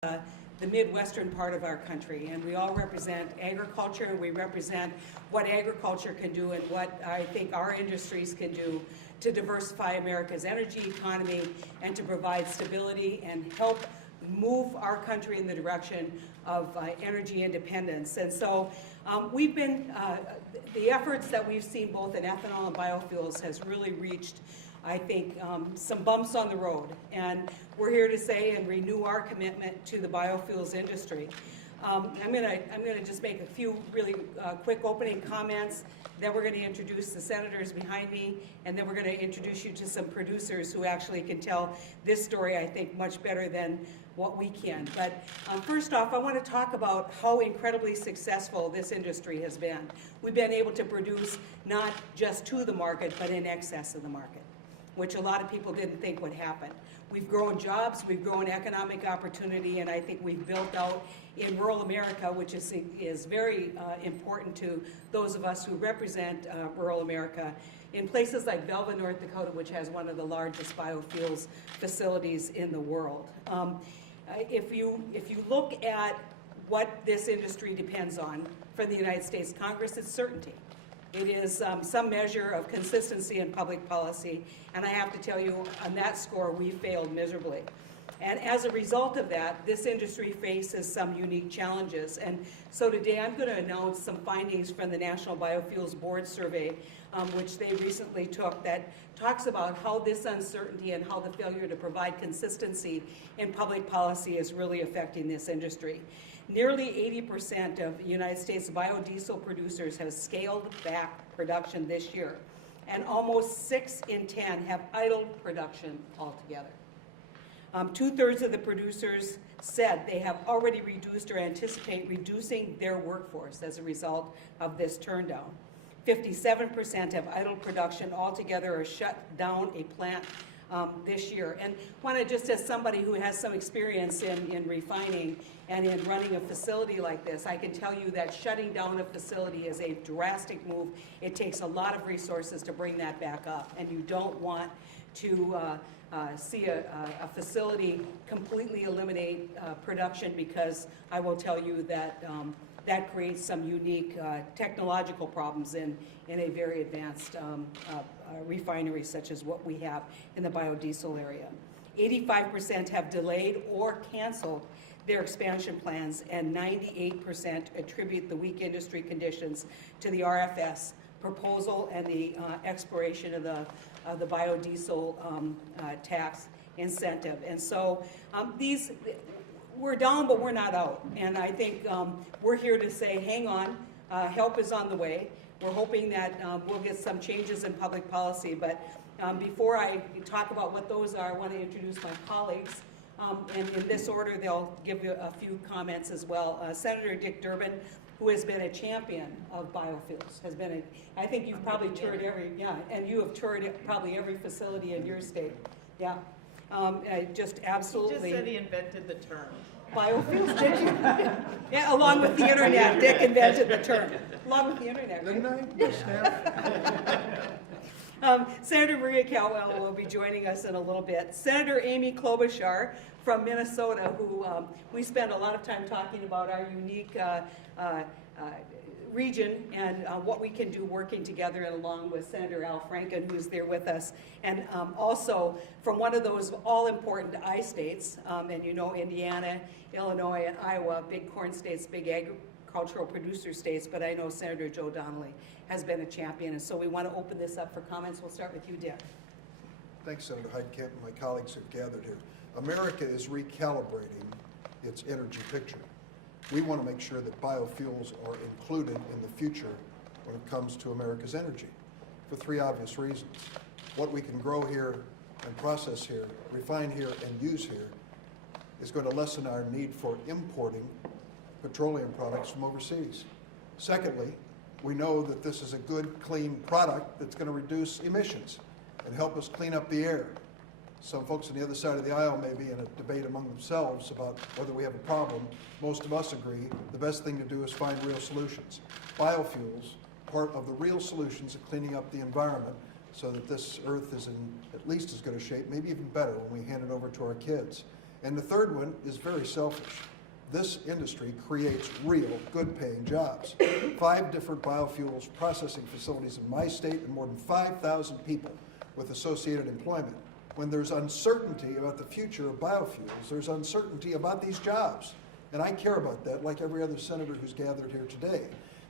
the Midwestern part of our country, and we all represent agriculture. We represent what agriculture can do and what I think our industries can do to diversify America's energy economy and to provide stability and help move our country in the direction of energy independence. And so we've been, the efforts that we've seen both in ethanol and biofuels has really reached, I think, some bumps on the road. And we're here to say and renew our commitment to the biofuels industry. I'm gonna just make a few really quick opening comments. Then we're going to introduce the senators behind me, and then we're going to introduce you to some producers who actually can tell this story, I think, much better than what we can. But first off, I want to talk about how incredibly successful this industry has been. We've been able to produce not just to the market, but in excess of the market, which a lot of people didn't think would happen. We've grown jobs, we've grown economic opportunity, and I think we've built out in rural America, which is very important to those of us who represent rural America, in places like Belva, North Dakota, which has one of the largest biofuels facilities in the world. If you look at what this industry depends on from the United States Congress, it's certainty. It is some measure of consistency in public policy, and I have to tell you, on that score, we failed miserably. And as a result of that, this industry faces some unique challenges. And so today I'm going to announce some findings from the National Biofuels Board survey, which they recently took, that talks about how this uncertainty and how the failure to provide consistency in public policy is really affecting this industry. Nearly 80% of United States biodiesel producers have scaled back production this year, and almost 6 in 10 have idled production altogether. 2/3 of the producers said they have already reduced or anticipate reducing their workforce as a result of this turndown. 57% have idled production altogether or shut down a plant this year. And want to, just as somebody who has some experience in refining and in running a facility like this, I can tell you that shutting down a facility is a drastic move. It takes a lot of resources to bring that back up, and you don't want to see a facility completely eliminate production, because I will tell you that that creates some unique technological problems in a very advanced refinery such as what we have in the biodiesel area. 85% have delayed or canceled their expansion plans, and 98% attribute the weak industry conditions to the RFS proposal and the expiration of the biodiesel tax incentive. And so we're down, but we're not out. And I think we're here to say, hang on, help is on the way. We're hoping that we'll get some changes in public policy. But before I talk about what those are, I want to introduce my colleagues. And in this order, they'll give you a few comments as well. Senator Dick Durbin, who has been a champion of biofuels, has been I think you've probably toured and you have toured probably every facility in your state. Yeah. Just absolutely. He just said he invented the term. Biofuels, did you? Yeah, along with the internet. Dick invented the term. Along with the internet. Didn't I? Yes, Senator Maria Cantwell will be joining us in a little bit. Senator Amy Klobuchar from Minnesota, who we spend a lot of time talking about our unique region and what we can do working together, and along with Senator Al Franken, who's there with us, and also from one of those all-important I states, and you know Indiana, Illinois, and Iowa, big corn states, big agricultural producer states, but I know Senator Joe Donnelly has been a champion, and so we want to open this up for comments. We'll start with you, Dick. Thanks, Senator Heitkamp and my colleagues who've gathered here. America is recalibrating its energy picture. We want to make sure that biofuels are included in the future when it comes to America's energy, for 3 obvious reasons. What we can grow here and process here, refine here, and use here is going to lessen our need for importing petroleum products from overseas. Secondly, we know that this is a good, clean product that's going to reduce emissions and help us clean up the air. Some folks on the other side of the aisle may be in a debate among themselves about whether we have a problem. Most of us agree the best thing to do is find real solutions. Biofuels, part of the real solutions of cleaning up the environment so that this earth is in at least as good a shape, maybe even better when we hand it over to our kids. And the third one is very selfish. This industry creates real good-paying jobs. 5 different biofuels processing facilities in my state and more than 5,000 people with associated employment. When there's uncertainty about the future of biofuels, there's uncertainty about these jobs. And I care about that like every other senator who's gathered here today.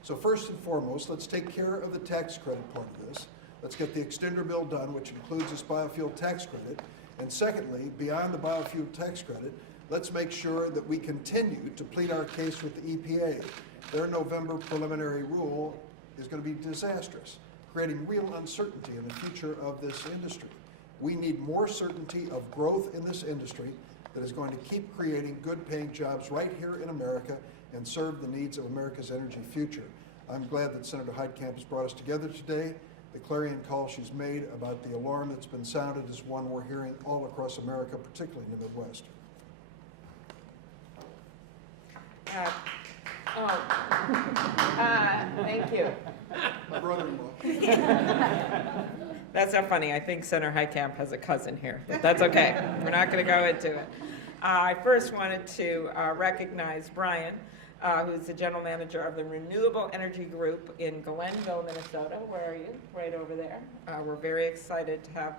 So first and foremost, let's take care of the tax credit part of this. Let's get the extender bill done, which includes this biofuel tax credit. And secondly, beyond the biofuel tax credit, let's make sure that we continue to plead our case with the EPA. Their November preliminary rule is going to be disastrous, creating real uncertainty in the future of this industry. We need more certainty of growth in this industry that is going to keep creating good-paying jobs right here in America and serve the needs of America's energy future. I'm glad that Senator Heitkamp has brought us together today. The clarion call she's made about the alarm that's been sounded is one we're hearing all across America, particularly in the Midwest. Thank you. My brother-in-law. That's not funny. I think Senator Heitkamp has a cousin here, but that's okay. We're not going to go into it. I first wanted to recognize Brian, who's the general manager of the Renewable Energy Group in Glenville, Minnesota. Where are you? Right over there. We're very excited to have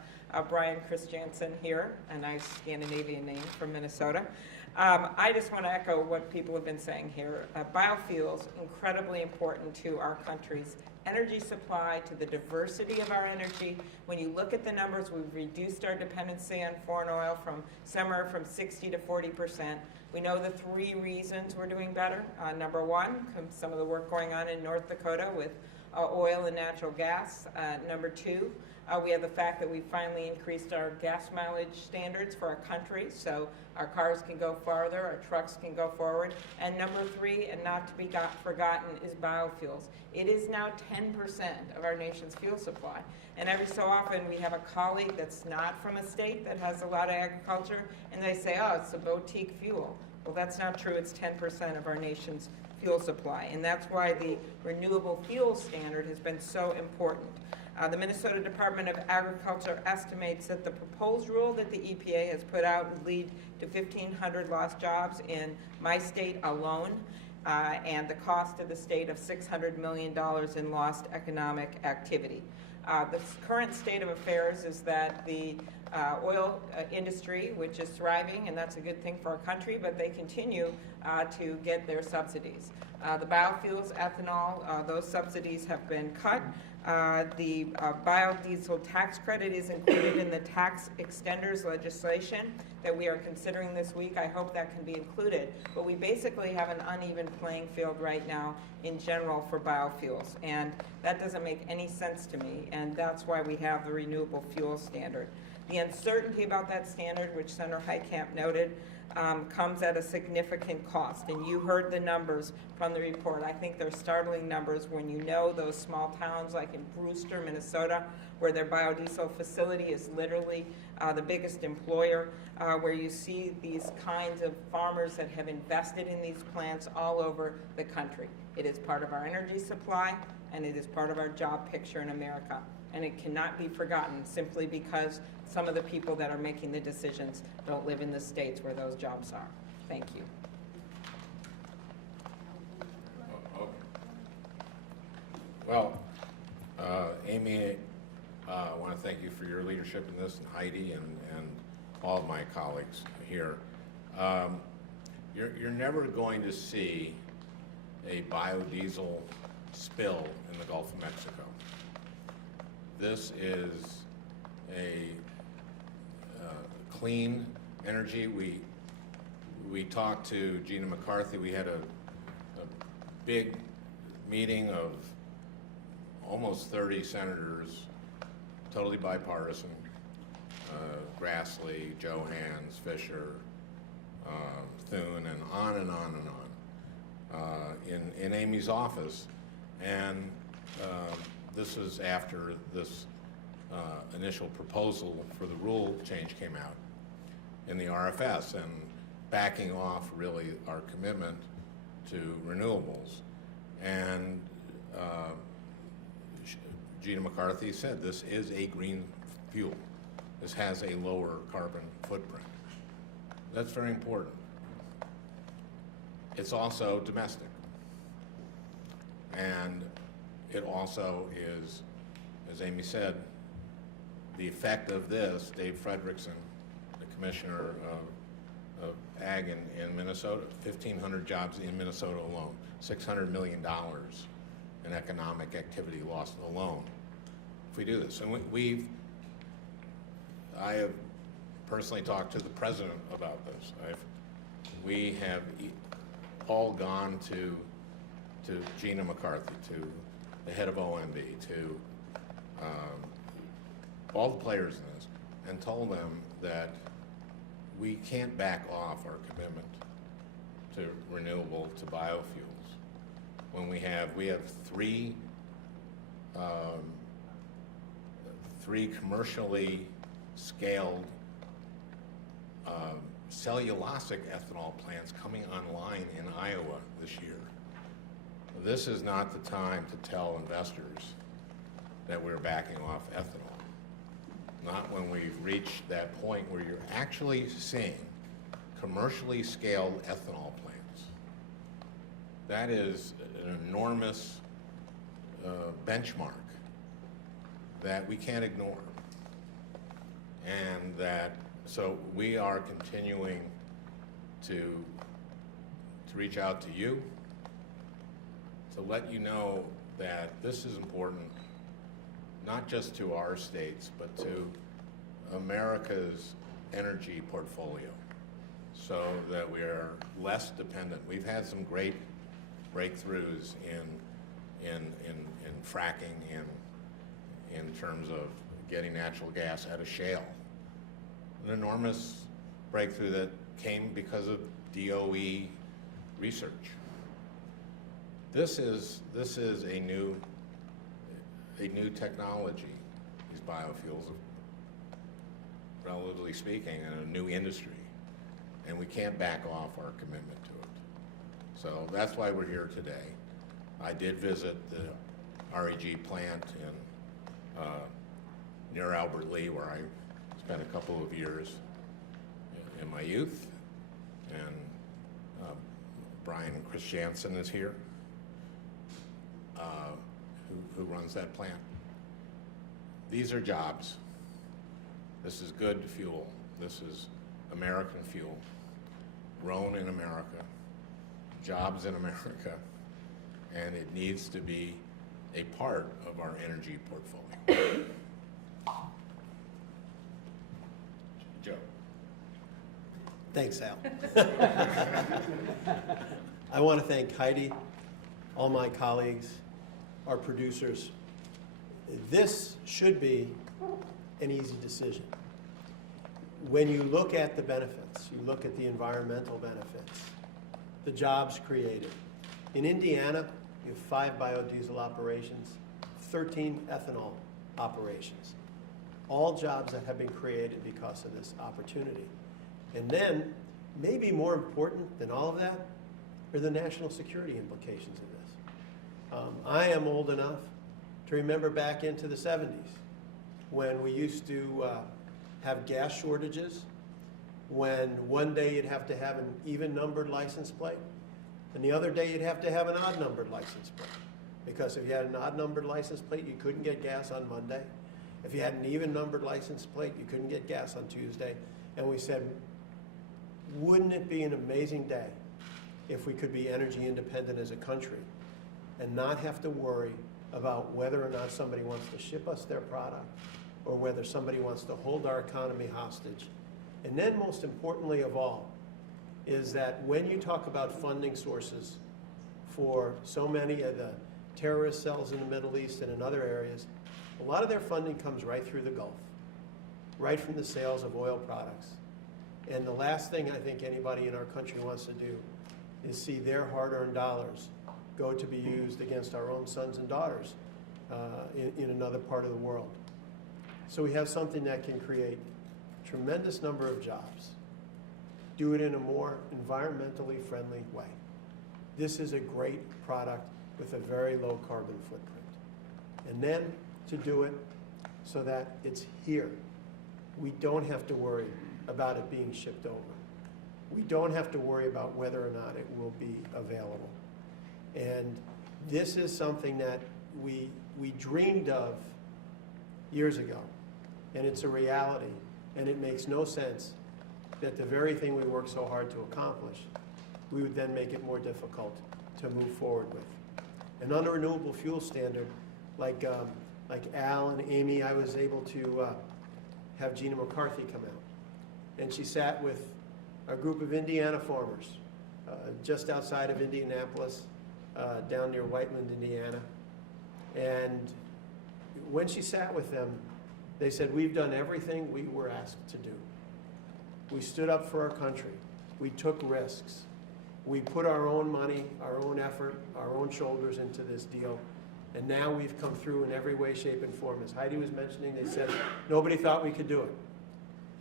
Brian Christiansen here, a nice Scandinavian name from Minnesota. I just want to echo what people have been saying here. Biofuels, incredibly important to our country's energy supply, to the diversity of our energy. When you look at the numbers, we've reduced our dependency on foreign oil from somewhere from 60 to 40%. We know the 3 reasons we're doing better. Number 1, some of the work going on in North Dakota with oil and natural gas. Number 2, we have the fact that we finally increased our gas mileage standards for our country, so our cars can go farther, our trucks can go forward. And number 3, and not to be forgotten, is biofuels. It is now 10% of our nation's fuel supply. And every so often we have a colleague that's not from a state that has a lot of agriculture, and they say, oh, it's a boutique fuel. Well, that's not true. It's 10% of our nation's fuel supply. And that's why the renewable fuel standard has been so important. The Minnesota Department of Agriculture estimates that the proposed rule that the EPA has put out would lead to 1,500 lost jobs in my state alone, and the cost of the state of $600 million in lost economic activity. The current state of affairs is that the oil industry, which is thriving, and that's a good thing for our country, but they continue to get their subsidies. The biofuels, ethanol, those subsidies have been cut. The biodiesel tax credit is included in the tax extenders legislation that we are considering this week. I hope that can be included. But we basically have an uneven playing field right now in general for biofuels. And that doesn't make any sense to me. And that's why we have the renewable fuel standard. The uncertainty about that standard, which Senator Heitkamp noted, comes at a significant cost. And you heard the numbers from the report. I think they're startling numbers when you know those small towns like in Brewster, Minnesota, where their biodiesel facility is literally the biggest employer, where you see these kinds of farmers that have invested in these plants all over the country. It is part of our energy supply, and it is part of our job picture in America. And it cannot be forgotten simply because some of the people that are making the decisions don't live in the states where those jobs are. Thank you. Okay. Well, Amy, I want to thank you for your leadership in this, and Heidi and all of my colleagues here. You're never going to see a biodiesel spill in the Gulf of Mexico. This is a clean energy. We talked to Gina McCarthy. We had a big meeting of almost 30 senators, totally bipartisan. Grassley, Johans, Fisher, Thune, and on and on and on, in Amy's office. And this is after this initial proposal for the rule change came out in the RFS, and backing off really our commitment to renewables. And Gina McCarthy said this is a green fuel. This has a lower carbon footprint. That's very important. It's also domestic. And it also is, as Amy said, the effect of this, Dave Frederickson, the commissioner of Ag in Minnesota, 1,500 jobs in Minnesota alone, $600 million in economic activity lost alone if we do this. And I have personally talked to the president about this. We have all gone to Gina McCarthy, to the head of OMB, to all the players in this, and told them that we can't back off our commitment to renewable, to biofuels. When we have three commercially scaled cellulosic ethanol plants coming online in Iowa this year. This is not the time to tell investors that we're backing off ethanol. Not when we've reached that point where you're actually seeing commercially scaled ethanol plants. That is an enormous benchmark that we can't ignore. And so we are continuing to reach out to you, to let you know that this is important, not just to our states, but to America's energy portfolio, so that we are less dependent. We've had some great breakthroughs in fracking, in terms of getting natural gas out of shale. An enormous breakthrough that came because of DOE research. This is a new technology, these biofuels, relatively speaking, and a new industry, and we can't back off our commitment to it. So that's why we're here today. I did visit the REG plant near Albert Lea, where I spent a couple of years in my youth, and Brian Christiansen is here, who runs that plant. These are jobs. This is good fuel. This is American fuel, grown in America, jobs in America, and it needs to be a part of our energy portfolio. Joe. Thanks, Al. I want to thank Heidi, all my colleagues, our producers. This should be an easy decision. When you look at the benefits, you look at the environmental benefits, the jobs created. In Indiana, you have 5 biodiesel operations, 13 ethanol operations. All jobs that have been created because of this opportunity. And then, maybe more important than all of that, are the national security implications of this. I am old enough to remember back into the 70s when we used to have gas shortages, when one day you'd have to have an even numbered license plate, and the other day you'd have to have an odd numbered license plate. Because if you had an odd numbered license plate, you couldn't get gas on Monday. If you had an even numbered license plate, you couldn't get gas on Tuesday. And we said, wouldn't it be an amazing day if we could be energy independent as a country and not have to worry about whether or not somebody wants to ship us their product or whether somebody wants to hold our economy hostage. And then most importantly of all is that when you talk about funding sources for so many of the terrorist cells in the Middle East and in other areas, a lot of their funding comes right through the Gulf, right from the sales of oil products. And the last thing I think anybody in our country wants to do is see their hard-earned dollars go to be used against our own sons and daughters in another part of the world. So we have something that can create a tremendous number of jobs, do it in a more environmentally friendly way. This is a great product with a very low carbon footprint. And then to do it so that it's here. We don't have to worry about it being shipped over. we don't have to worry about whether or not it will be available. And this is something that we dreamed of years ago, and it's a reality, and it makes no sense that the very thing we worked so hard to accomplish, we would then make it more difficult to move forward with. And on the renewable fuel standard, like Al and Amy, I was able to have Gina McCarthy come out. And she sat with a group of Indiana farmers just outside of Indianapolis, down near Whiteland, Indiana. And when she sat with them, they said, we've done everything we were asked to do. We stood up for our country. We took risks. We put our own money, our own effort, our own shoulders into this deal. And now we've come through in every way, shape, and form. As Heidi was mentioning, they said nobody thought we could do it.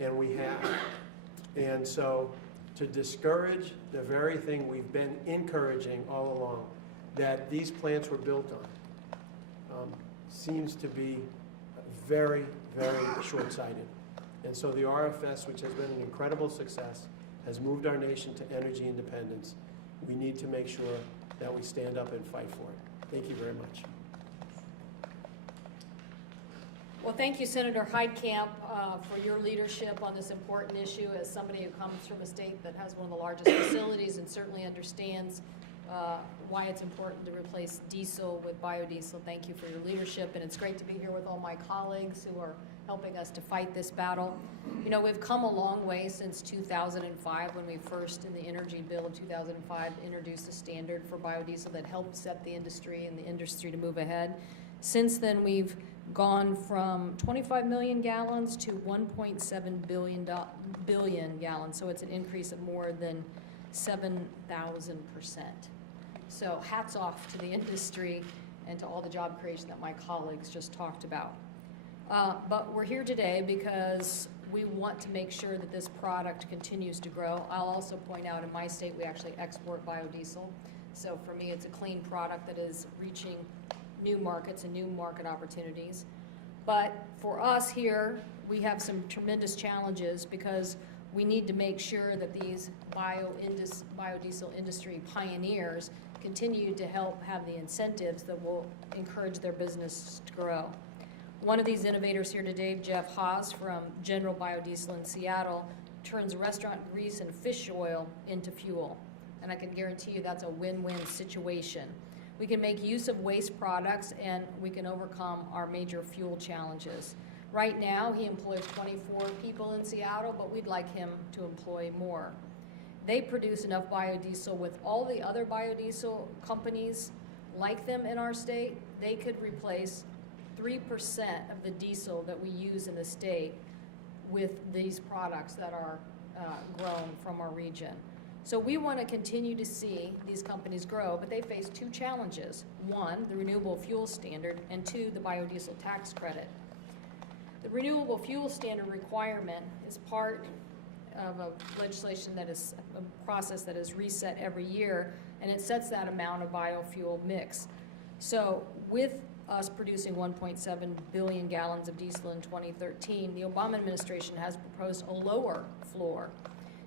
And we have. And so to discourage the very thing we've been encouraging all along, that these plants were built on, seems to be very, very short-sighted. And so the RFS, which has been an incredible success, has moved our nation to energy independence. We need to make sure that we stand up and fight for it. Thank you very much. Well, thank you, Senator Heitkamp, for your leadership on this important issue. As somebody who comes from a state that has one of the largest facilities and certainly understands why it's important to replace diesel with biodiesel, thank you for your leadership. And it's great to be here with all my colleagues who are helping us to fight this battle. You know, we've come a long way since 2005 when we first, in the Energy Bill of 2005, introduced a standard for biodiesel that helped set the industry and the industry to move ahead. Since then, we've gone from 25 million gallons to 1.7 billion gallons. So it's an increase of more than 7,000%. So hats off to the industry and to all the job creation that my colleagues just talked about. But we're here today because we want to make sure that this product continues to grow. I'll also point out in my state we actually export biodiesel. So for me it's a clean product that is reaching new markets and new market opportunities. But for us here, we have some tremendous challenges because we need to make sure that these biodiesel industry pioneers continue to help have the incentives that will encourage their business to grow. One of these innovators here today, Jeff Haas from General Biodiesel in Seattle, turns restaurant grease and fish oil into fuel. And I can guarantee you that's a win-win situation. We can make use of waste products and we can overcome our major fuel challenges. Right now, he employs 24 people in Seattle, but we'd like him to employ more. They produce enough biodiesel with all the other biodiesel companies like them in our state. They could replace 3% of the diesel that we use in the state with these products that are grown from our region. So we want to continue to see these companies grow, but they face two challenges. One, the renewable fuel standard, and two, the biodiesel tax credit. The renewable fuel standard requirement is part of a legislation that is a process that is reset every year, and it sets that amount of biofuel mix. So with us producing 1.7 billion gallons of diesel in 2013, the Obama administration has proposed a lower floor.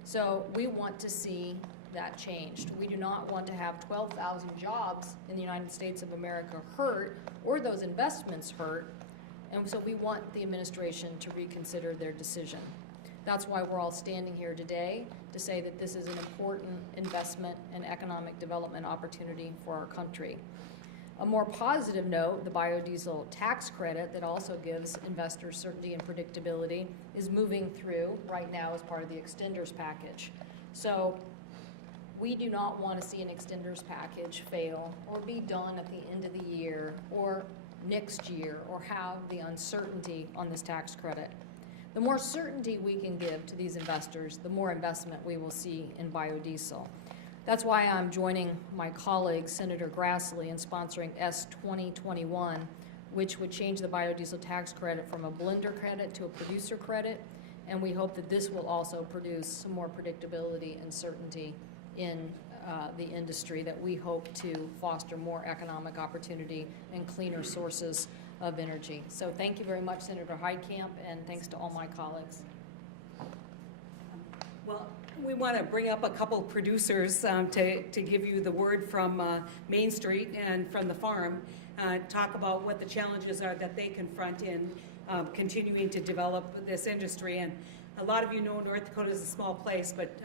So we want to see that changed. We do not want to have 12,000 jobs in the United States of America hurt or those investments hurt. And so we want the administration to reconsider their decision. That's why we're all standing here today to say that this is an important investment and economic development opportunity for our country. A more positive note, the biodiesel tax credit that also gives investors certainty and predictability is moving through right now as part of the extenders package. So we do not want to see an extenders package fail or be done at the end of the year or next year or have the uncertainty on this tax credit. The more certainty we can give to these investors, the more investment we will see in biodiesel. That's why I'm joining my colleague, Senator Grassley, in sponsoring S-2021, which would change the biodiesel tax credit from a blender credit to a producer credit, and we hope that this will also produce some more predictability and certainty in the industry that we hope to foster more economic opportunity and cleaner sources of energy. So thank you very much, Senator Heitkamp, and thanks to all my colleagues. Well, We want to bring up a couple producers to give you the word from Main Street and from the farm, talk about what the challenges are that they confront in continuing to develop this industry. And a lot of you know North Dakota is a small place, but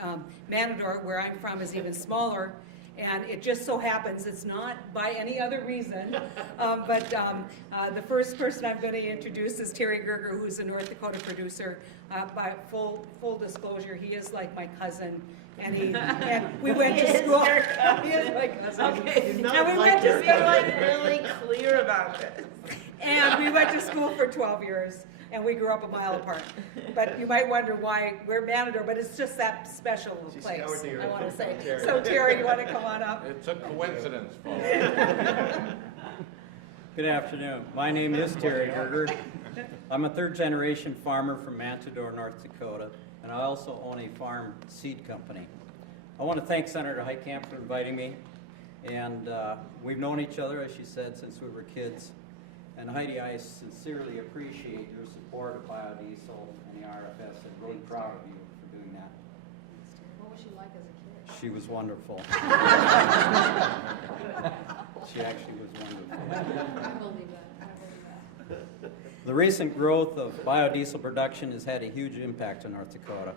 Matador, where I'm from, is even smaller. And it just so happens, it's not by any other reason, but the first person I'm going to introduce is Terry Gerger, who's a North Dakota producer. By full disclosure, he is like my cousin, and we went to school. He is my cousin. Okay, He's not and we like went to your be cousin. like really clear about this. And we went to school for 12 years, and we grew up a mile apart. But you might wonder why we're Matador, but it's just that special of a place, I want to say. So Terry, you want to come on up? It's a coincidence, folks. Good afternoon. My name is Terry Gerger. I'm a third-generation farmer from Matador, North Dakota, and I also own a farm seed company. I want to thank Senator Heitkamp for inviting me, and we've known each other, as she said, since we were kids. And Heidi, I sincerely appreciate your support of biodiesel and the RFS, and really proud of you for doing that. What was she like as a kid? She was wonderful. She actually was wonderful. I believe that. I believe that. The recent growth of biodiesel production has had a huge impact on North Dakota.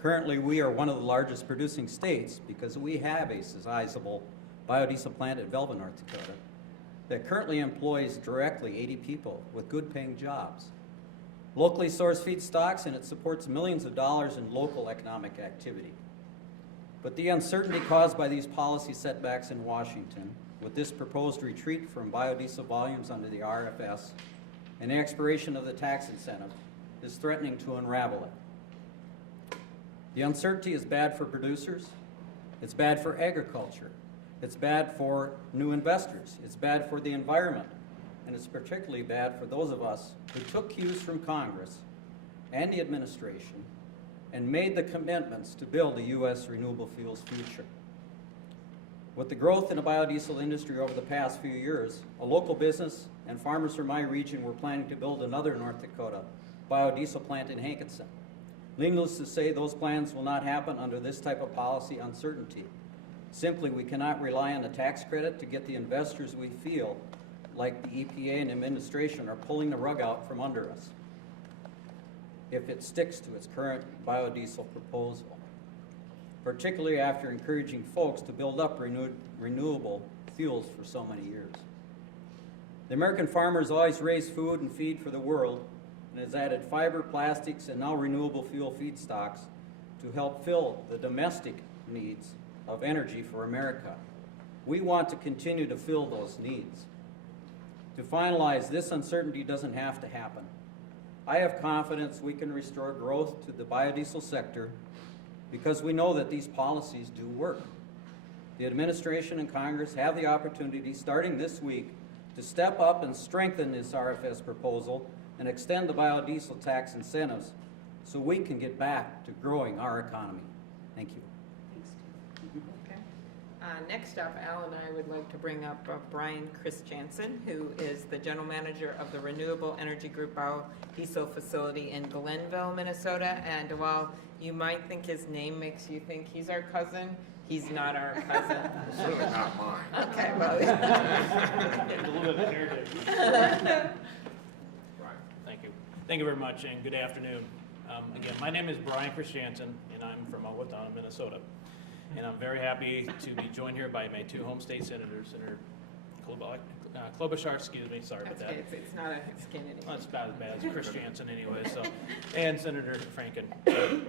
Currently, we are one of the largest producing states because we have a sizable biodiesel plant at Velva, North Dakota, that currently employs directly 80 people with good-paying jobs. Locally sourced feedstocks, and it supports millions of dollars in local economic activity. But the uncertainty caused by these policy setbacks in Washington, with this proposed retreat from biodiesel volumes under the RFS and the expiration of the tax incentive, is threatening to unravel it. The uncertainty is bad for producers, it's bad for agriculture, it's bad for new investors, it's bad for the environment, and it's particularly bad for those of us who took cues from Congress and the administration and made the commitments to build a U.S. renewable fuels future. With the growth in the biodiesel industry over the past few years, a local business and farmers from my region were planning to build another North Dakota biodiesel plant in Hankinson. Needless to say, those plans will not happen under this type of policy uncertainty. Simply, we cannot rely on the tax credit to get the investors we feel like the EPA and administration are pulling the rug out from under us if it sticks to its current biodiesel proposal, particularly after encouraging folks to build up renewable fuels for so many years. The American farmers always raised food and feed for the world and has added fiber, plastics, and now renewable fuel feedstocks to help fill the domestic needs of energy for America. We want to continue to fill those needs. To finalize, this uncertainty doesn't have to happen. I have confidence we can restore growth to the biodiesel sector because we know that these policies do work. The administration and Congress have the opportunity, starting this week, to step up and strengthen this RFS proposal and extend the biodiesel tax incentives so we can get back to growing our economy. Thank you. Okay. Next up, Al and I would like to bring up Brian Christiansen, who is the General Manager of the Renewable Energy Group Biodiesel Facility in Glenville, Minnesota. And while you might think his name makes you think he's our cousin, he's not our cousin. Certainly not mine. Okay, well. A little bit of a heritage. Right. Thank you. Thank you very much, and good afternoon. Again, my name is Brian Christiansen, and I'm from Owatonna, Minnesota. And I'm very happy to be joined here by my two home state senators, Senator Klobuchar, excuse me, sorry about that. Okay, it's not a skin anymore. Well, it's about as bad as Christiansen anyway, so, and Senator Franken.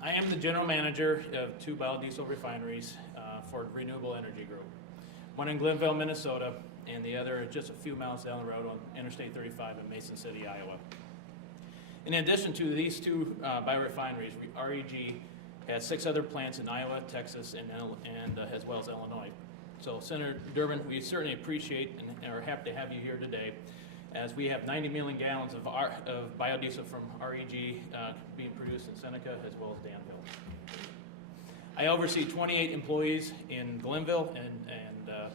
I am the general manager of two biodiesel refineries for Renewable Energy Group. One in Glenville, Minnesota, and the other just a few miles down the road on Interstate 35 in Mason City, Iowa. In addition to these two biorefineries, REG has 6 other plants in Iowa, Texas, and as well as Illinois. So Senator Durbin, we certainly appreciate and are happy to have you here today, as we have 90 million gallons of biodiesel from REG being produced in Seneca as well as Danville. I oversee 28 employees in Glenville and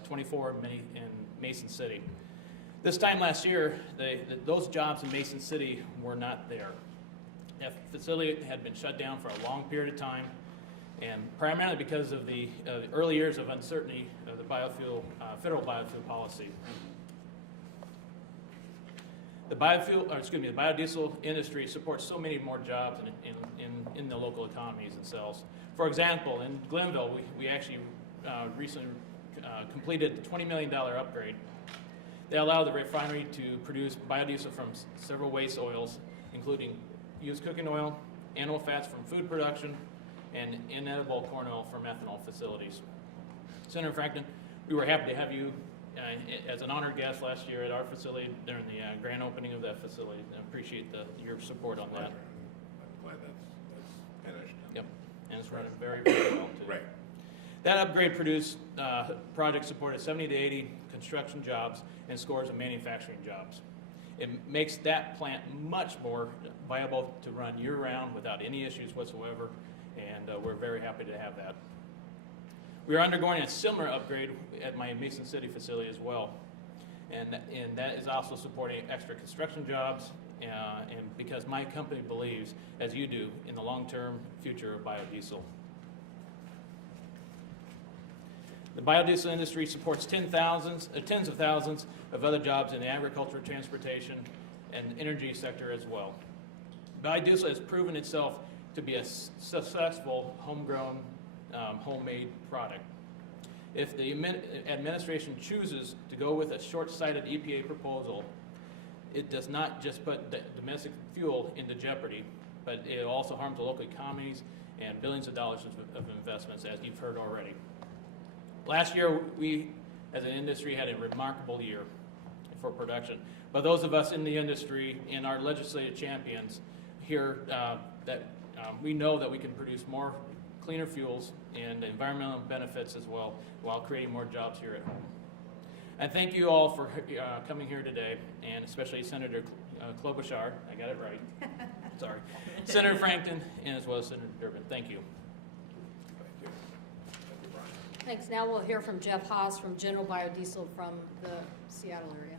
24 in Mason City. This time last year, those jobs in Mason City were not there. That facility had been shut down for a long period of time. and primarily because of the early years of uncertainty of the federal biofuel policy. The biodiesel industry supports so many more jobs in the local economies themselves. For example, in Glenville, we actually recently completed a $20 million upgrade. They allow the refinery to produce biodiesel from several waste oils, including used cooking oil, animal fats from food production, and inedible corn oil from ethanol facilities. Senator Franken, we were happy to have you as an honored guest last year at our facility during the grand opening of that facility. I appreciate your support on that. I'm glad that's finished. Yep, and it's running very, very well too. Right. That upgrade produced project supported 70 to 80 construction jobs and scores of manufacturing jobs. It makes that plant much more viable to run year-round without any issues whatsoever, and we're very happy to have that. We are undergoing a similar upgrade at my Mason City facility as well, and that is also supporting extra construction jobs, and because my company believes, as you do, in the long-term future of biodiesel. The biodiesel industry supports tens of thousands of other jobs in the agriculture, transportation, and energy sector as well. Biodiesel has proven itself to be a successful homegrown, homemade product. If the administration chooses to go with a short-sighted EPA proposal, it does not just put domestic fuel into jeopardy, but it also harms the local economies and billions of dollars of investments, as you've heard already. Last year, we, as an industry, had a remarkable year for production. But those of us in the industry and our legislative champions here, we know that we can produce more cleaner fuels and environmental benefits as well, while creating more jobs here at home. I thank you all for coming here today, and especially Senator Klobuchar, I got it right, sorry, Senator Franken, and as well as Senator Durbin. Thank you. Thanks. Now we'll hear from Jeff Haas from General Biodiesel from the Seattle area.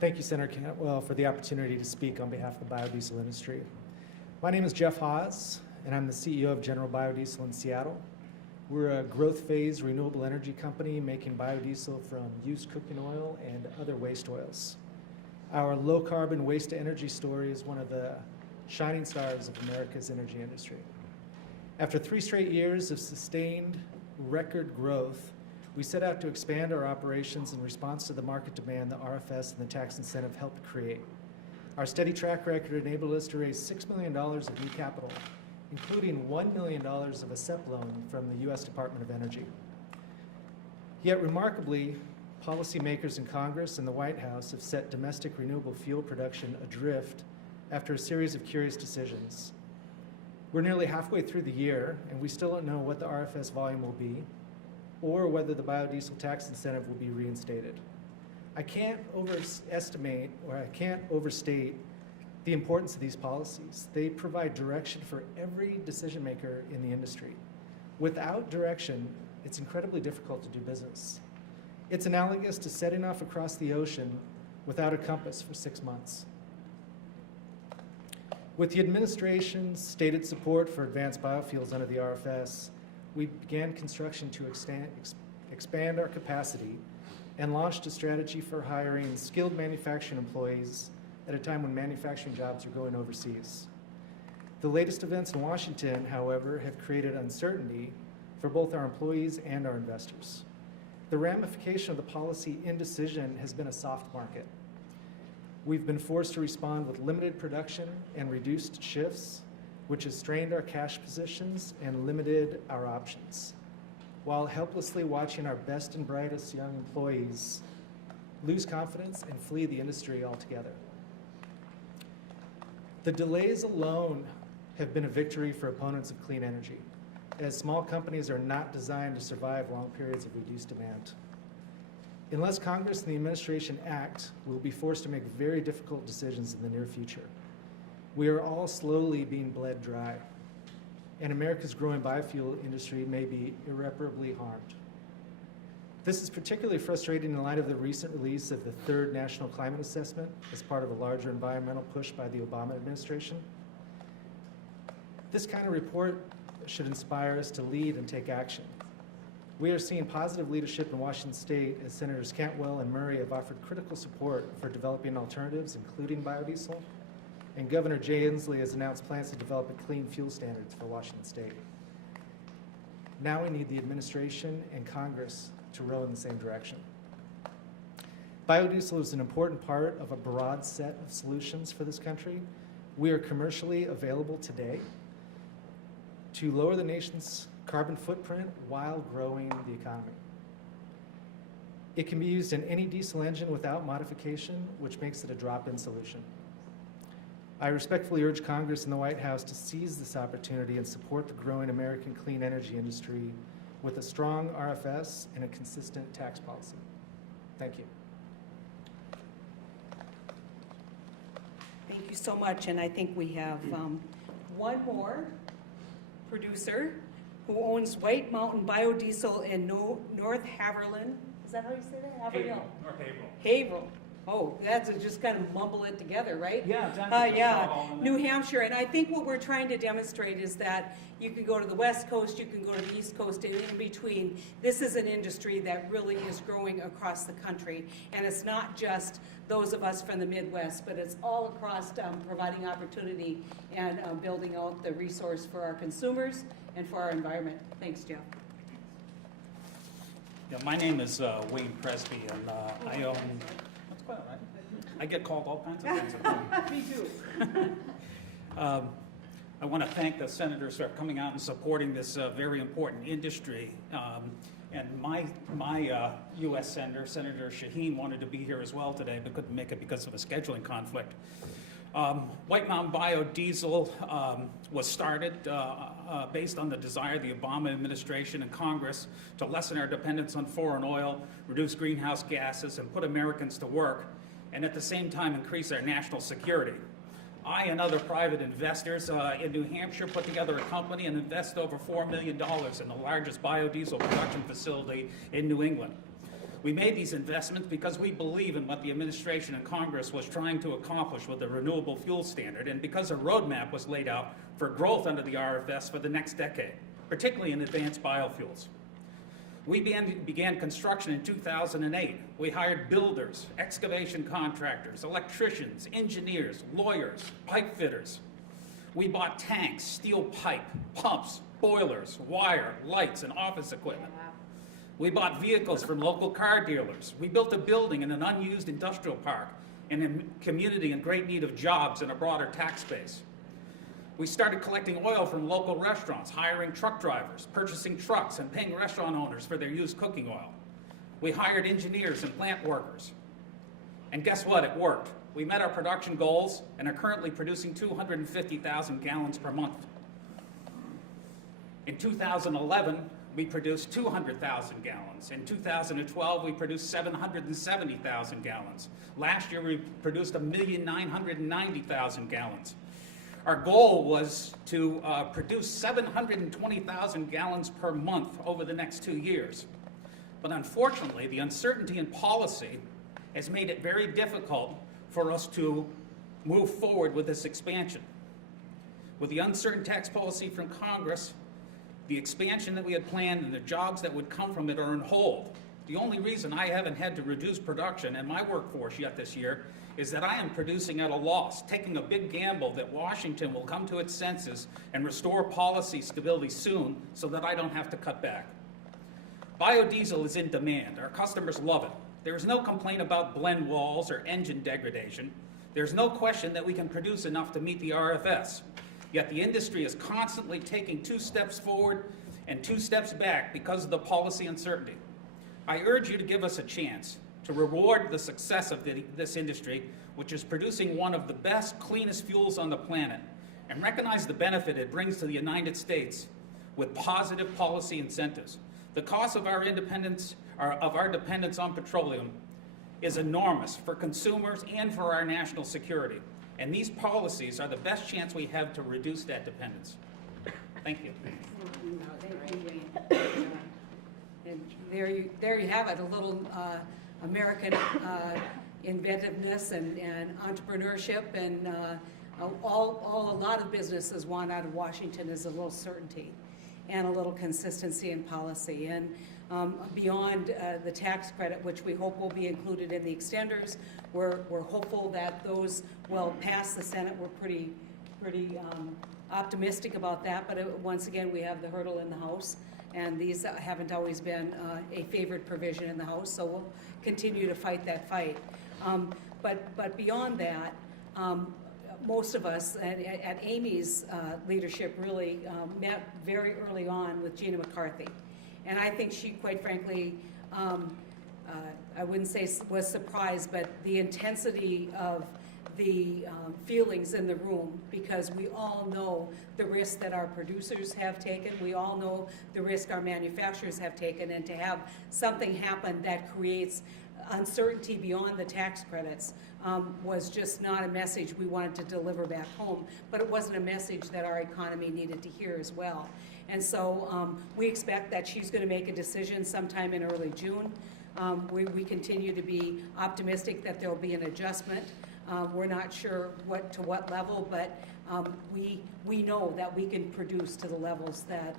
Thank you, Senator Cantwell, for the opportunity to speak on behalf of the biodiesel industry. My name is Jeff Haas, and I'm the CEO of General Biodiesel in Seattle. We're a growth phase renewable energy company making biodiesel from used cooking oil and other waste oils. Our low carbon waste to energy story is one of the shining stars of America's energy industry. After 3 straight years of sustained record growth, we set out to expand our operations in response to the market demand the RFS and the tax incentive helped create. Our steady track record enabled us to raise $6 million of new capital, including $1 million of a SEP loan from the U.S. Department of Energy. Yet remarkably, policymakers in Congress and the White House have set domestic renewable fuel production adrift after a series of curious decisions. We're nearly halfway through the year, and we still don't know what the RFS volume will be, or whether the biodiesel tax incentive will be reinstated. I can't overestimate, or I can't overstate the importance of these policies. They provide direction for every decision maker in the industry. Without direction, it's incredibly difficult to do business. It's analogous to setting off across the ocean without a compass for 6 months. With the administration's stated support for advanced biofuels under the RFS, we began construction to expand our capacity and launched a strategy for hiring skilled manufacturing employees at a time when manufacturing jobs are going overseas. The latest events in Washington, however, have created uncertainty for both our employees and our investors. The ramification of the policy indecision has been a soft market. We've been forced to respond with limited production and reduced shifts, which has strained our cash positions and limited our options, while helplessly watching our best and brightest young employees lose confidence and flee the industry altogether. The delays alone have been a victory for opponents of clean energy, as small companies are not designed to survive long periods of reduced demand. Unless Congress and the administration act, we'll be forced to make very difficult decisions in the near future. We are all slowly being bled dry, and America's growing biofuel industry may be irreparably harmed. This is particularly frustrating in light of the recent release of the third National Climate Assessment as part of a larger environmental push by the Obama administration. This kind of report should inspire us to lead and take action. We are seeing positive leadership in Washington State as Senators Cantwell and Murray have offered critical support for developing alternatives, including biodiesel, and Governor Jay Inslee has announced plans to develop a clean fuel standards for Washington State. Now we need the administration and Congress to row in the same direction. Biodiesel is an important part of a broad set of solutions for this country. We are commercially available today to lower the nation's carbon footprint while growing the economy. It can be used in any diesel engine without modification, which makes it a drop-in solution. I respectfully urge Congress and the White House to seize this opportunity and support the growing American clean energy industry with a strong RFS and a consistent tax policy. Thank you. Thank you so much, and I think we have one more producer who owns White Mountain Biodiesel in North Haverland. Is that how you say that? Haverhill. North Haverhill. Haverhill. Oh, that's just kind of mumble it together, right? Yeah, exactly. Yeah, New Hampshire. And I think what we're trying to demonstrate is that you can go to the West Coast, you can go to the East Coast, and in between. This is an industry that really is growing across the country. And it's not just those of us from the Midwest, but it's all across providing opportunity and building out the resource for our consumers and for our environment. Thanks, Jeff. Yeah, my name is Wayne Presby, and I own. That's quite all right. I get called all kinds of things. Me too. I want to thank the senators for coming out and supporting this very important industry. And my U.S. Senator, Senator Shaheen, wanted to be here as well today, but couldn't make it because of a scheduling conflict. White Mountain Biodiesel was started based on the desire of the Obama administration and Congress to lessen our dependence on foreign oil, reduce greenhouse gases, and put Americans to work, and at the same time increase our national security. I and other private investors in New Hampshire put together a company and invested over $4 million in the largest biodiesel production facility in New England. We made these investments because we believe in what the administration and Congress was trying to accomplish with the renewable fuel standard, and because a roadmap was laid out for growth under the RFS for the next decade, particularly in advanced biofuels. We began construction in 2008. We hired builders, excavation contractors, electricians, engineers, lawyers, pipe fitters. We bought tanks, steel pipe, pumps, boilers, wire, lights, and office equipment. We bought vehicles from local car dealers. We built a building in an unused industrial park in a community in great need of jobs and a broader tax base. We started collecting oil from local restaurants, hiring truck drivers, purchasing trucks, and paying restaurant owners for their used cooking oil. We hired engineers and plant workers. And guess what? It worked. We met our production goals and are currently producing 250,000 gallons per month. In 2011, we produced 200,000 gallons. In 2012, we produced 770,000 gallons. Last year, we produced 1,990,000 gallons. Our goal was to produce 720,000 gallons per month over the next 2 years. But unfortunately, the uncertainty in policy has made it very difficult for us to move forward with this expansion. With the uncertain tax policy from Congress, the expansion that we had planned and the jobs that would come from it are on hold. The only reason I haven't had to reduce production and my workforce yet this year is that I am producing at a loss, taking a big gamble that Washington will come to its senses and restore policy stability soon so that I don't have to cut back. Biodiesel is in demand. Our customers love it. There is no complaint about blend walls or engine degradation. There's no question that we can produce enough to meet the RFS. Yet the industry is constantly taking 2 steps forward and 2 steps back because of the policy uncertainty. I urge you to give us a chance to reward the success of this industry, which is producing one of the best, cleanest fuels on the planet, and recognize the benefit it brings to the United States with positive policy incentives. The cost of our dependence on petroleum is enormous for consumers and for our national security, and these policies are the best chance we have to reduce that dependence. Thank you. And there you have it, a little American inventiveness and entrepreneurship, and a lot of businesses want out of Washington is a little certainty and a little consistency in policy. And beyond the tax credit, which we hope will be included in the extenders, we're hopeful that those will pass the Senate. We're pretty optimistic about that, but once again, we have the hurdle in the House, and these haven't always been a favored provision in the House, so we'll continue to fight that fight. But beyond that, most of us at Amy's leadership really met very early on with Gina McCarthy. And I think she, quite frankly, I wouldn't say was surprised, but the intensity of the feelings in the room, because we all know the risk that our producers have taken, we all know the risk our manufacturers have taken, and to have something happen that creates uncertainty beyond the tax credits was just not a message we wanted to deliver back home, but it wasn't a message that our economy needed to hear as well. And so we expect that she's going to make a decision sometime in early June. We continue to be optimistic that there will be an adjustment. We're not sure to what level, but we know that we can produce to the levels that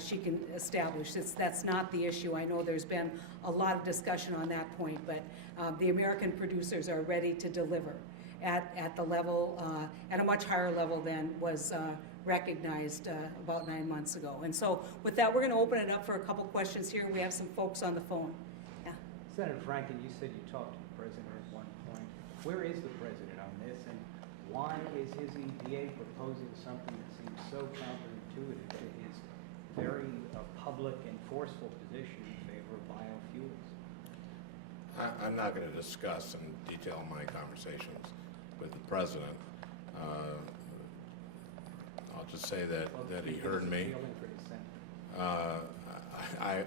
she can establish. That's not the issue. I know there's been a lot of discussion on that point, but the American producers are ready to deliver at the level, at a much higher level than was recognized about 9 months ago. And so with that, we're going to open it up for a couple questions here. We have some folks on the phone. Yeah. Senator Franken, you said you talked to the president at one point. Where is the president on this, and why is his EPA proposing something that seems so counterintuitive to his very public and forceful position in favor of biofuels? I'm not going to discuss in detail my conversations with the president. I'll just say that he heard me. I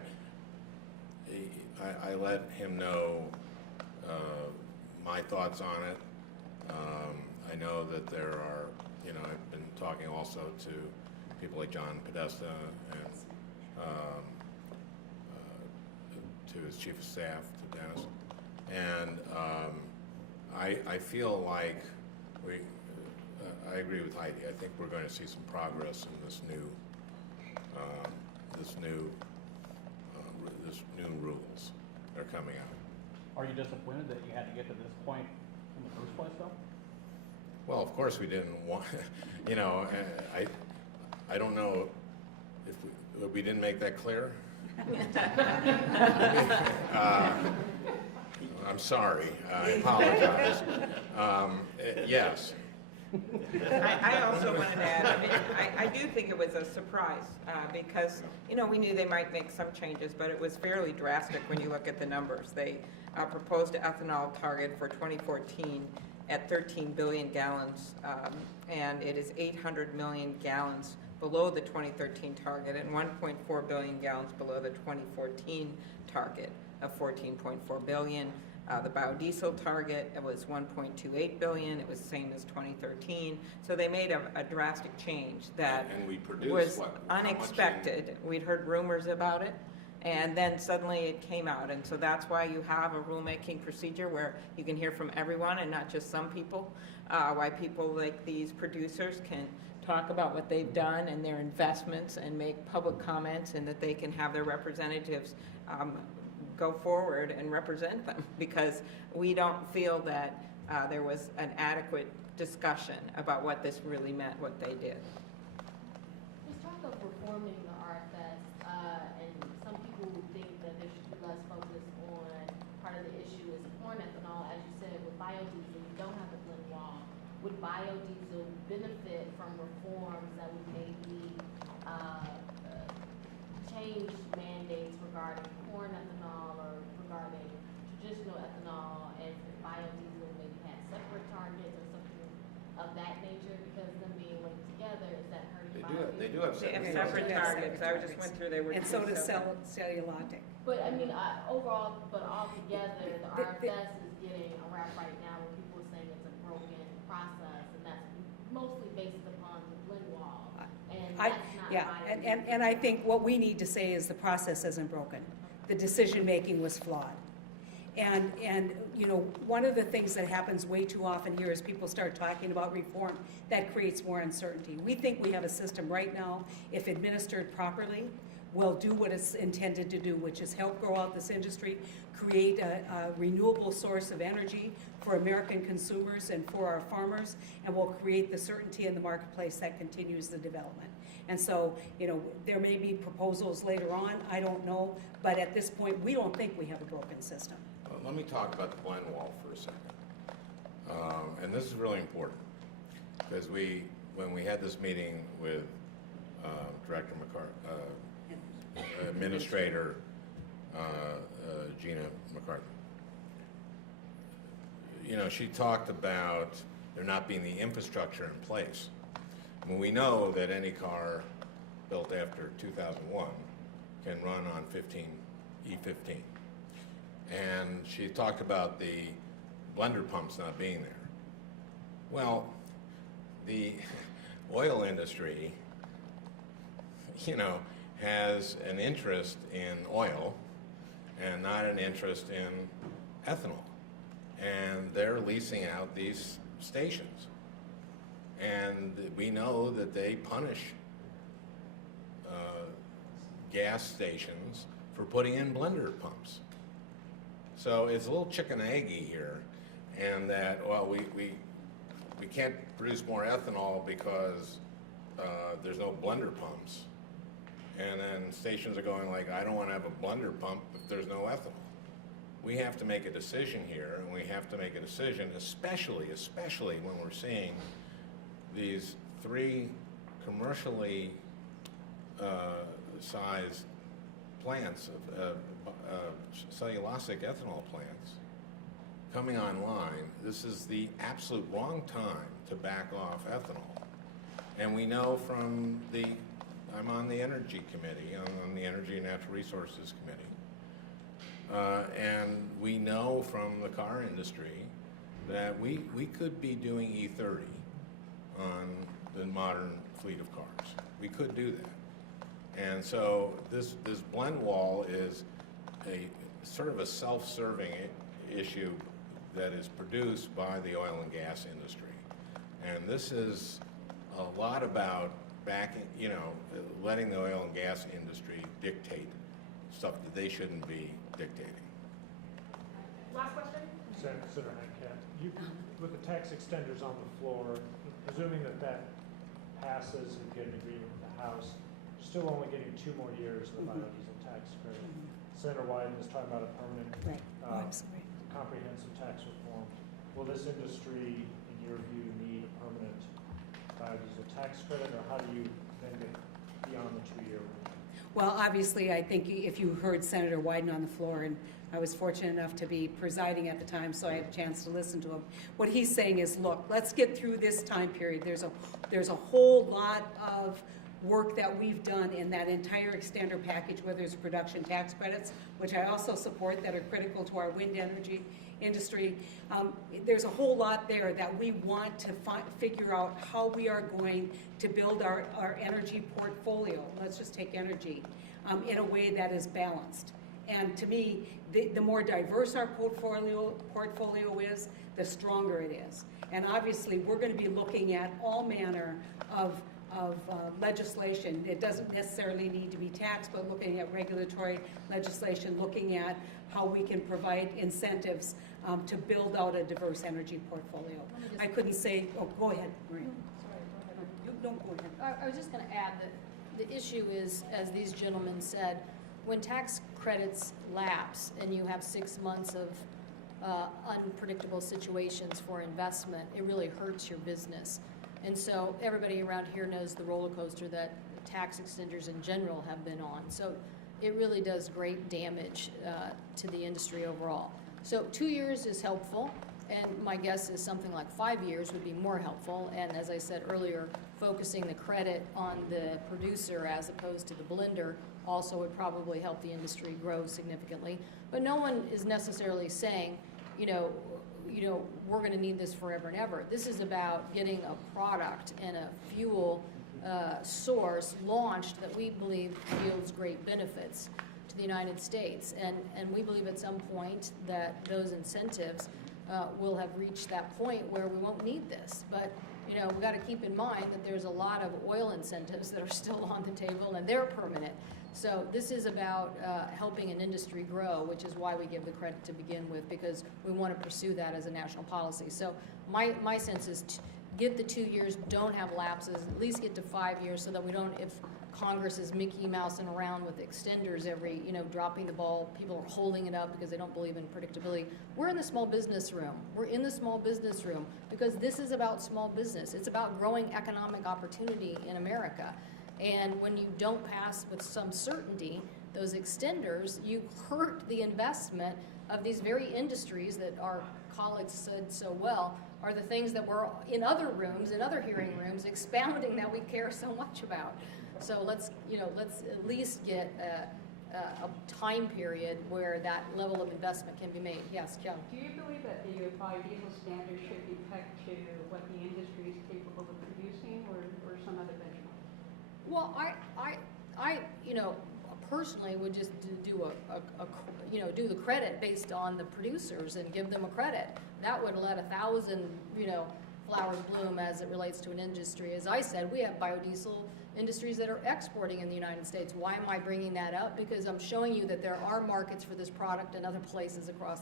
let him know my thoughts on it. I know that there are, I've been talking also to people like John Podesta and to his chief of staff, to Dennis. And I feel like I agree with Heidi. I think we're going to see some progress in this new rules that are coming out. Are you disappointed that you had to get to this point in the first place, though? Well, of course we didn't want, I don't know if we didn't make that clear. I'm sorry, I apologize. Yes. I also wanted to add, I do think it was a surprise because, we knew they might make some changes, but it was fairly drastic when you look at the numbers. They proposed an ethanol target for 2014 at 13 billion gallons, and it is 800 million gallons below the 2013 target and 1.4 billion gallons below the 2014 target of 14.4 billion. The biodiesel target, it was 1.28 billion. It was the same as 2013. So they made a drastic change that and we produced, was how much unexpected. We'd heard rumors about it, and then suddenly it came out. And so that's why you have a rulemaking procedure where you can hear from everyone and not just some people, why people like these producers can talk about what they've done and their investments and make public comments, and that they can have their representatives go forward and represent them, because we don't feel that there was an adequate discussion about what this really meant, what they did. Let's talk of reforming the RFS, and some people think that there should be less focus on part of the issue is corn ethanol. As you said, with biodiesel, you don't have the blend wall. Would biodiesel benefit from reforms that would maybe change mandates regarding corn ethanol or regarding traditional ethanol, and biodiesel maybe had separate targets or something of that nature, because them being linked together, is that hurting biodiesel? They do have They have separate. separate targets. I just went through, they were. And so two does separate. cellulosic. But I mean, overall, but altogether, the RFS is getting a rap right now when people are saying it's a broken process, and that's mostly based upon the blend wall. And that's not Yeah, biodiesel. and I think what we need to say is the process isn't broken. the decision-making was flawed. And, you know, one of the things that happens way too often here is people start talking about reform that creates more uncertainty. We think we have a system right now, if administered properly, will do what it's intended to do, which is help grow out this industry, create a renewable source of energy for American consumers and for our farmers, and will create the certainty in the marketplace that continues the development. And so, you know, there may be proposals later on, I don't know, but at this point, we don't think we have a broken system. Let me talk about the blend wall for a second. And this is really important, because when we had this meeting with Director Administrator Gina McCarthy, you know, she talked about there not being the infrastructure in place. I mean, we know that any car built after 2001 can run on E15. And she talked about the blender pumps not being there. Well, the oil industry, you know, has an interest in oil and not an interest in ethanol. And they're leasing out these stations. And we know that they punish gas stations for putting in blender pumps. So it's a little chicken and eggy here, and that, well, we can't produce more ethanol because there's no blender pumps. And then stations are going like, I don't want to have a blender pump if there's no ethanol. We have to make a decision here, and we have to make a decision, especially when we're seeing these 3 commercially sized plants of cellulosic ethanol plants coming online. This is the absolute wrong time to back off ethanol. And we know from I'm on the Energy Committee, on the Energy and Natural Resources Committee, and we know from the car industry that we could be doing E30 on the modern fleet of cars. We could do that. And so this blend wall is a sort of a self-serving issue that is produced by the oil and gas industry. And this is a lot about letting the oil and gas industry dictate stuff that they shouldn't be dictating. Last question? Senator Heitkamp, with the tax extenders on the floor, presuming that passes and get an agreement with the House, you're still only getting 2 more years of the biodiesel tax credit. Senator Wyden is talking about a permanent comprehensive tax reform. Will this industry, in your view, need a permanent biodiesel tax credit, or how do you then get beyond the 2-year rule? Well, obviously, I think if you heard Senator Wyden on the floor, and I was fortunate enough to be presiding at the time, so I had a chance to listen to him. What he's saying is, look, let's get through this time period. There's a whole lot of work that we've done in that entire extender package, whether it's production tax credits, which I also support, that are critical to our wind energy industry. There's a whole lot there that we want to figure out how we are going to build our energy portfolio. Let's just take energy in a way that is balanced. And to me, the more diverse our portfolio is, the stronger it is. And obviously, we're going to be looking at all manner of legislation. It doesn't necessarily need to be tax, but looking at regulatory legislation, looking at how we can provide incentives to build out a diverse energy portfolio. I couldn't say, oh, go ahead, Maria. Sorry, go ahead. You don't go ahead. I was just going to add that the issue is, as these gentlemen said, when tax credits lapse and you have 6 months of unpredictable situations for investment, it really hurts your business. And so everybody around here knows the roller coaster that tax extenders in general have been on. So it really does great damage to the industry overall. So 2 years is helpful, and my guess is something like 5 years would be more helpful. And as I said earlier, focusing the credit on the producer as opposed to the blender also would probably help the industry grow significantly. But no one is necessarily saying, we're going to need this forever and ever. This is about getting a product and a fuel source launched that we believe yields great benefits to the United States. And we believe at some point that those incentives will have reached that point where we won't need this. But you know, we've got to keep in mind that there's a lot of oil incentives that are still on the table, and they're permanent. So this is about helping an industry grow, which is why we give the credit to begin with, because we want to pursue that as a national policy. So my sense is get the 2 years, don't have lapses, at least get to 5 years so that we don't, if Congress is Mickey Mousing around with extenders every, you know, dropping the ball, people are holding it up because they don't believe in predictability. We're in the small business room. We're in the small business room because this is about small business. It's about growing economic opportunity in America. And when you don't pass with some certainty those extenders, you hurt the investment of these very industries that our colleagues said so well are the things that we're in other rooms, in other hearing rooms, expounding that we care so much about. So let's at least get a time period where that level of investment can be made. Yes, Joe? Do you believe that the biodiesel standard should be pegged to what the industry is capable of producing, or some other benchmark? Well, I personally would just do do the credit based on the producers and give them a credit. That would let 1,000 flowers bloom as it relates to an industry. As I said, we have biodiesel industries that are exporting in the United States. Why am I bringing that up? Because I'm showing you that there are markets for this product in other places across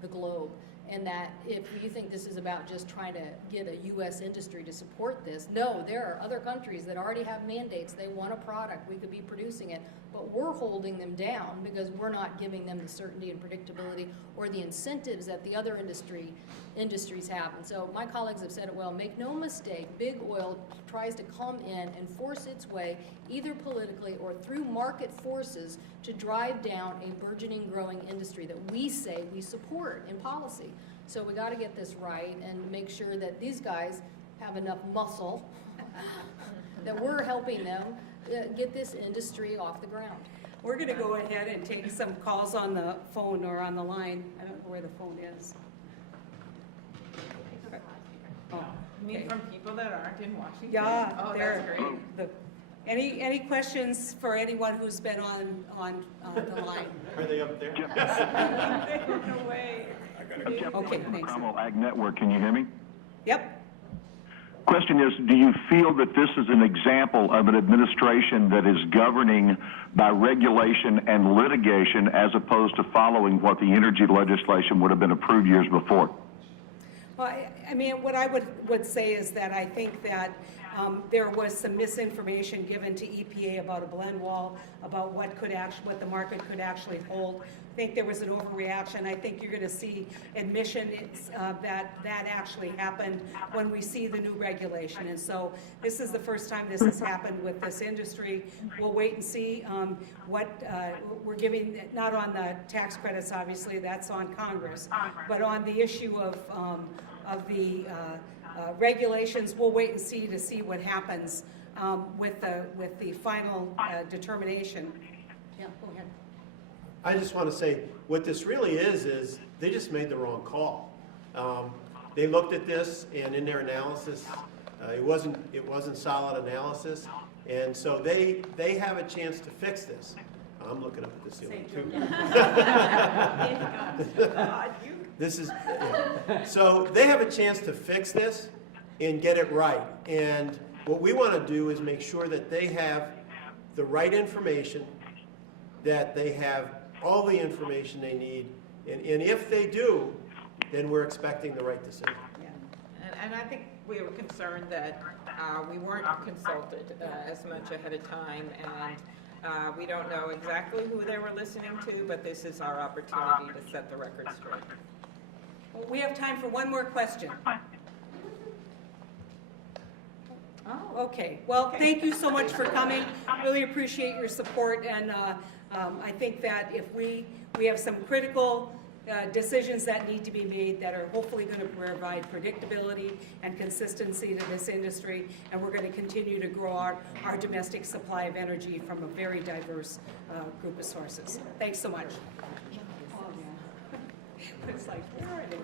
the globe. And that if you think this is about just trying to get a U.S. industry to support this, no, there are other countries that already have mandates. They want a product. We could be producing it. But we're holding them down because we're not giving them the certainty and predictability or the incentives that the other industries have. And so my colleagues have said it well. Make no mistake, big oil tries to come in and force its way, either politically or through market forces, to drive down a burgeoning, growing industry that we say we support in policy. So we got to get this right and make sure that these guys have enough muscle that we're helping them get this industry off the ground. We're going to go ahead and take some calls on the phone or on the line. I don't know where the phone is. Oh, you mean from people that aren't in Washington? Yeah, oh, they're that's great. great. Any questions for anyone who's been on the line? Are they up there? No way. Okay, thanks. Ag Network, can you hear me? Yep. Question is, do you feel that this is an example of an administration that is governing by regulation and litigation as opposed to following what the energy legislation would have been approved years before? Well, I mean, what I would say is that I think that there was some misinformation given to EPA about a blend wall, about what the market could actually hold. I think there was an overreaction. I think you're going to see admission that actually happened when we see the new regulation. And so this is the first time this has happened with this industry. We'll wait and see what we're giving, not on the tax credits, obviously, that's on Congress, but on the issue of the regulations. We'll wait and see what happens with the final determination. Yeah, go ahead. I just want to say, what this really is they just made the wrong call. They looked at this, and in their analysis, it wasn't solid analysis, and so they have a chance to fix this. I'm looking up at the ceiling too. This is so they have a chance to fix this and get it right. And what we want to do is make sure that they have the right information, that they have all the information they need, and if they do, then we're expecting the right decision. Yeah. And I think we were concerned that we weren't consulted as much ahead of time, and we don't know exactly who they were listening to, but this is our opportunity to set the record straight. Well, we have time for one more question. Oh, okay. Well, thank you so much for coming. Really appreciate your support, and I think that if we have some critical decisions that need to be made that are hopefully going to provide predictability and consistency to this industry, and we're going to continue to grow our domestic supply of energy from a very diverse group of sources. Thanks so much. It's like, where are they?